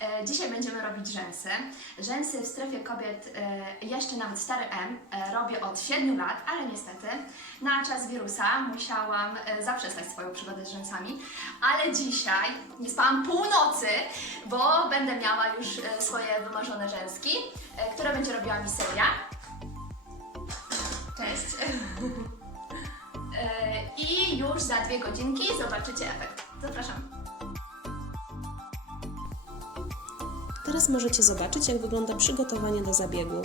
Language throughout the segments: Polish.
E, Dzisiaj będziemy robić rzęsy. Rzęsy w strefie kobiet, e, jeszcze nawet stary M, e, robię od 7 lat, ale niestety na czas wirusa musiałam zaprzestać swoją przygodę z rzęsami. Ale dzisiaj nie spałam północy, bo będę miała już swoje wymarzone rzęski, które będzie robiła mi Sylwia. Cześć. I już za dwie godzinki zobaczycie efekt. Zapraszam. Teraz możecie zobaczyć, jak wygląda przygotowanie do zabiegu.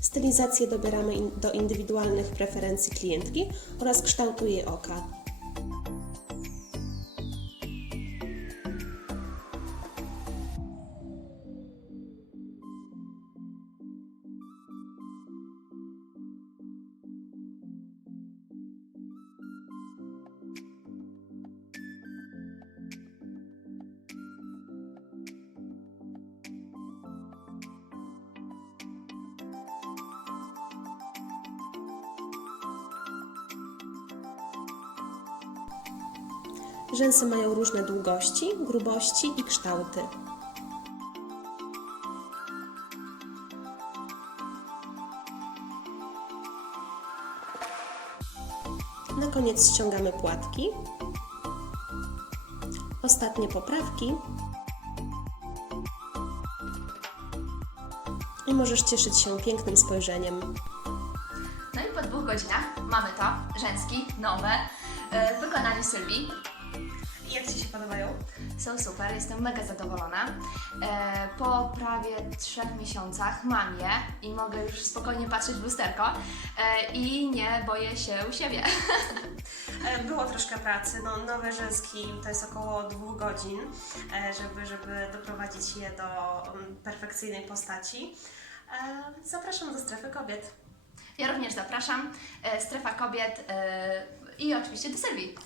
Stylizację dobieramy do indywidualnych preferencji klientki oraz kształtu jej oka. Rzęsy mają różne długości, grubości i kształty. Na koniec ściągamy płatki. Ostatnie poprawki. I możesz cieszyć się pięknym spojrzeniem. No i po dwóch godzinach mamy to, rzęski, nowe, e, w wykonaniu Sylwii. Jak Ci się podobają? Są super, jestem mega zadowolona. E, po prawie trzech miesiącach mam je i mogę już spokojnie patrzeć w lusterko e, i nie boję się u siebie. E, Było troszkę pracy, no, nowe rzęski to jest około dwóch godzin, e, żeby, żeby doprowadzić je do mm, perfekcyjnej postaci. E, Zapraszam do strefy kobiet. Ja również zapraszam. E, strefa kobiet e, i oczywiście do Sylwii.